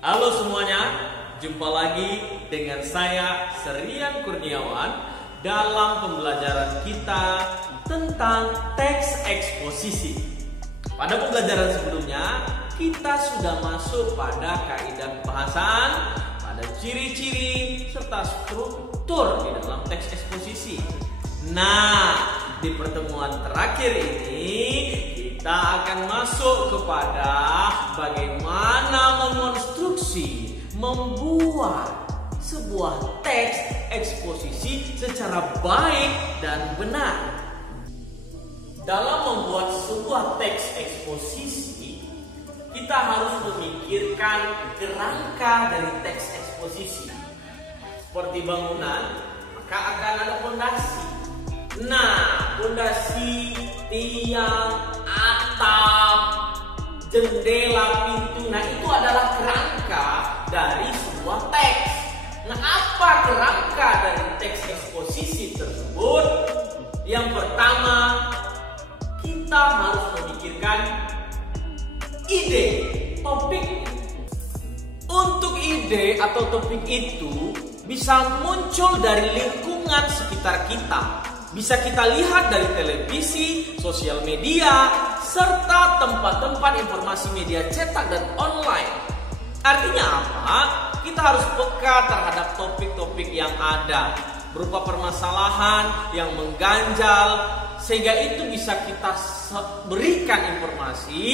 Halo semuanya, jumpa lagi dengan saya Serian Kurniawan dalam pembelajaran kita tentang teks eksposisi. Pada pembelajaran sebelumnya, kita sudah masuk pada kaidah bahasaan, pada ciri-ciri serta struktur di dalam teks eksposisi. Nah, di pertemuan terakhir ini kita akan masuk kepada bagaimana mengonstruksi, membuat sebuah teks eksposisi secara baik dan benar. Dalam membuat sebuah teks eksposisi, kita harus memikirkan kerangka dari teks eksposisi. Seperti bangunan, maka akan ada fondasi. Nah, fondasi, tiang, atap, jendela, pintu, nah itu adalah kerangka dari sebuah teks. Nah, apa kerangka dari teks eksposisi tersebut? Yang pertama, kita harus memikirkan ide, topik. Untuk ide atau topik itu bisa muncul dari lingkungan sekitar kita. Bisa kita lihat dari televisi, sosial media, serta tempat-tempat informasi media cetak dan online. Artinya apa? Kita harus peka terhadap topik-topik yang ada, berupa permasalahan yang mengganjal, sehingga itu bisa kita berikan informasi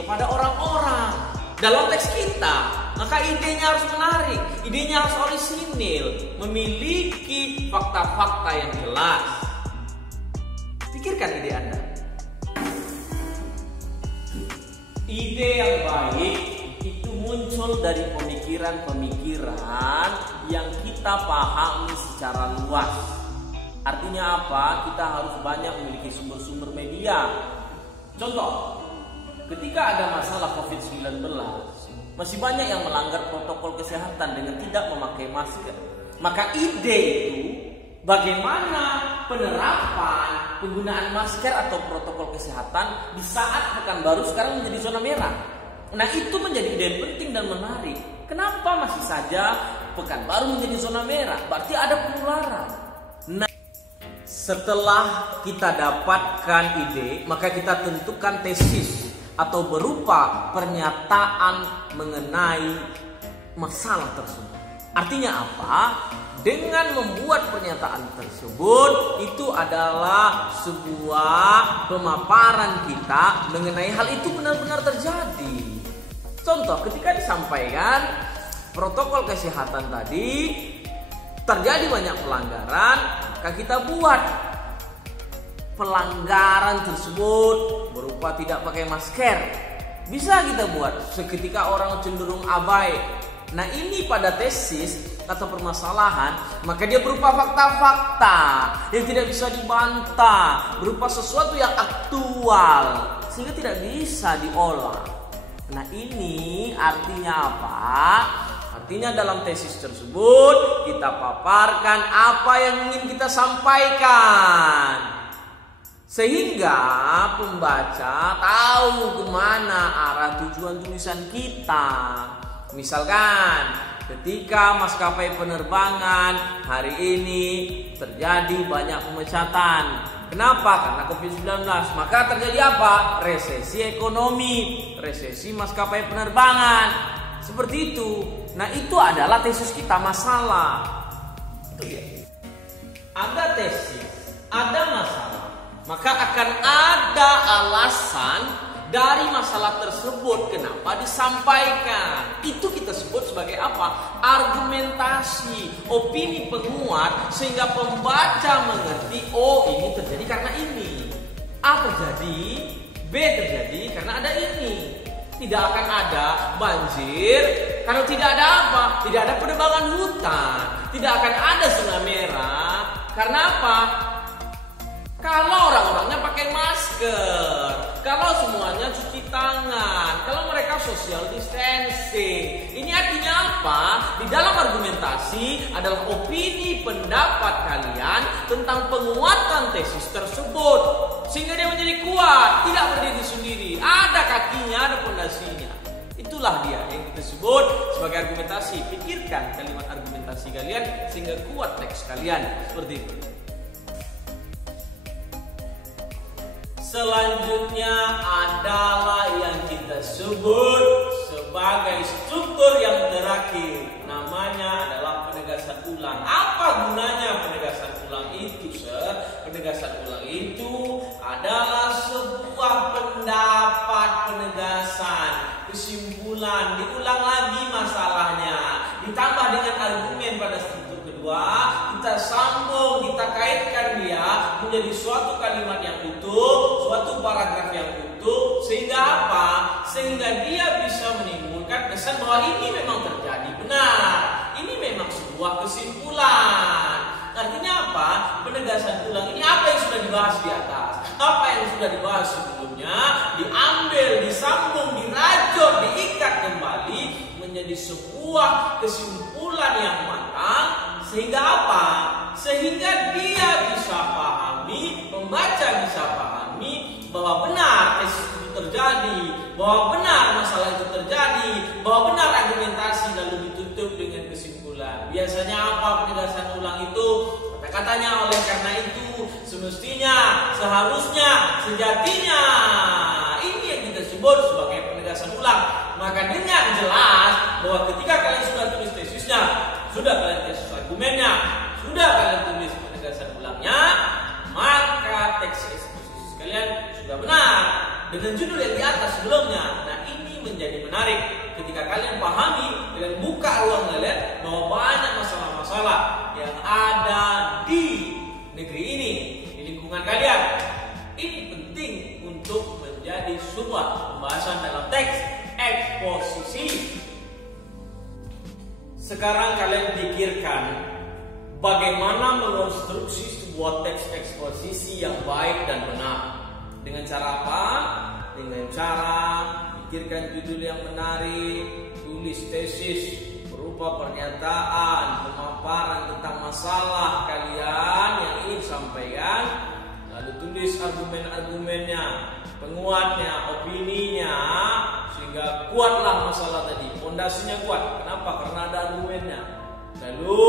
kepada orang-orang dalam teks kita. Maka idenya harus menarik, idenya harus orisinil, memiliki fakta-fakta yang jelas. Pikirkan ide Anda. Ide yang baik itu muncul dari pemikiran-pemikiran yang kita pahami secara luas. Artinya apa? Kita harus banyak memiliki sumber-sumber media. Contoh, ketika ada masalah COVID-19, masih banyak yang melanggar protokol kesehatan dengan tidak memakai masker. Maka ide itu bagaimana penerapan penggunaan masker atau protokol kesehatan di saat Pekanbaru sekarang menjadi zona merah. Nah, itu menjadi ide penting dan menarik. Kenapa masih saja Pekanbaru menjadi zona merah? Berarti ada penularan. Nah, setelah kita dapatkan ide, maka kita tentukan tesis atau berupa pernyataan mengenai masalah tersebut. Artinya apa? Dengan membuat pernyataan tersebut, itu adalah sebuah pemaparan kita mengenai hal itu benar-benar terjadi. Contoh, ketika disampaikan protokol kesehatan tadi terjadi banyak pelanggaran, maka kita buat pelanggaran tersebut berupa tidak pakai masker. Bisa kita buat seketika orang cenderung abai. Nah, ini pada tesis atau permasalahan, maka dia berupa fakta-fakta yang tidak bisa dibantah, berupa sesuatu yang aktual sehingga tidak bisa diolah. Nah, ini artinya apa? Artinya dalam tesis tersebut kita paparkan apa yang ingin kita sampaikan, sehingga pembaca tahu kemana arah tujuan tulisan kita. Misalkan ketika maskapai penerbangan hari ini terjadi banyak pemecatan. Kenapa? Karena COVID-19. Maka terjadi apa? Resesi ekonomi, resesi maskapai penerbangan. Seperti itu. Nah, itu adalah tesis kita, masalah. Itu ya. Ada tesis, ada masalah, maka akan ada alasan dari masalah tersebut kenapa disampaikan. Itu kita sebut sebagai apa? Argumentasi, opini penguat, sehingga pembaca mengerti, oh ini terjadi karena ini, A terjadi, B terjadi karena ada ini. Tidak akan ada banjir kalau tidak ada apa? Tidak ada penebangan hutan. Tidak akan ada zona merah. Karena apa? Kalau orang-orangnya pakai masker, kalau semuanya cuci tangan, kalau mereka social distancing. Ini artinya apa? Di dalam argumentasi adalah opini pendapat kalian tentang penguatan tesis tersebut, sehingga dia menjadi kuat, tidak berdiri sendiri, ada kakinya, ada pondasinya. Itu itulah dia yang kita sebut sebagai argumentasi. Pikirkan kalimat argumentasi kalian sehingga kuat teks kalian. Seperti itu. Selanjutnya adalah yang kita sebut sebagai struktur yang terakhir. Namanya adalah penegasan ulang. Apa gunanya penegasan ulang itu, Sir? Penegasan ulang itu adalah sebuah pendapat penegasan, kesimpulan, diulang lagi masalahnya, ditambah dengan argumen pada struktur kedua, kita sambung, kita kaitkan dia menjadi suatu kalimat yang utuh, suatu paragraf yang utuh, sehingga apa? Sehingga dia bisa menimbulkan kesan bahwa ini memang terjadi benar, ini memang sebuah kesimpulan. Artinya apa? Penegasan ulang ini apa yang sudah dibahas di atas, apa yang sudah dibahas sebelumnya, diambil, disambung, dirajut, diikat kembali menjadi sebuah kesimpulan yang matang. Sehingga apa? Sehingga dia bisa pahami, pembaca bisa pahami bahwa benar tesis itu terjadi, bahwa benar masalah itu terjadi, bahwa benar argumentasi lalu ditutup dengan kesimpulan. Biasanya apa penegasan ulang itu? Kata-katanya oleh karena itu, semestinya, seharusnya, sejatinya. Ini yang kita sebut sebagai penegasan ulang. Maka dengan jelas bahwa ketika kalian sudah tulis tesisnya, sudah kalian tesis argumennya, sudah kalian tulis penegasan ulangnya, maka teks eksposisi kalian sudah benar dengan judul yang di atas sebelumnya. Nah, ini menjadi menarik ketika kalian pahami, kalian buka ruang kalian bahwa banyak masalah-masalah yang ada di negeri ini, di lingkungan kalian. Ini penting untuk menjadi sebuah pembahasan dalam teks eksposisi. Sekarang kalian pikirkan bagaimana mengonstruksi sebuah teks eksposisi yang baik dan benar. Dengan cara apa? Dengan cara pikirkan judul yang menarik, tulis tesis berupa pernyataan, pemaparan tentang masalah kalian yang ingin sampaikan, lalu tulis argumen-argumennya, penguatnya, opininya, sehingga kuatlah masalah tadi, fondasinya kuat. Kenapa? Karena ada argumennya. Lalu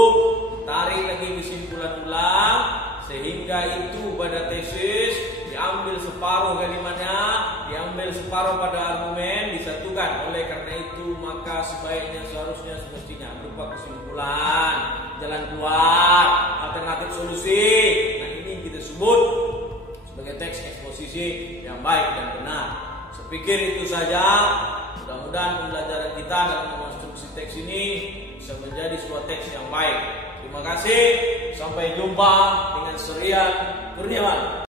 tarik lagi kesimpulan ulang, sehingga itu pada tesis diambil separuh kalimatnya, diambil separuh pada argumen, disatukan. Oleh karena itu maka sebaiknya, seharusnya, semestinya berupa kesimpulan, jalan keluar, alternatif solusi. Nah, ini kita sebut sebagai teks eksposisi yang baik dan benar. Saya pikir itu saja. Mudah-mudahan pembelajaran kita dalam mengonstruksi teks ini bisa menjadi sebuah teks yang baik. Terima kasih. Sampai jumpa dengan Suryan Kurniawan.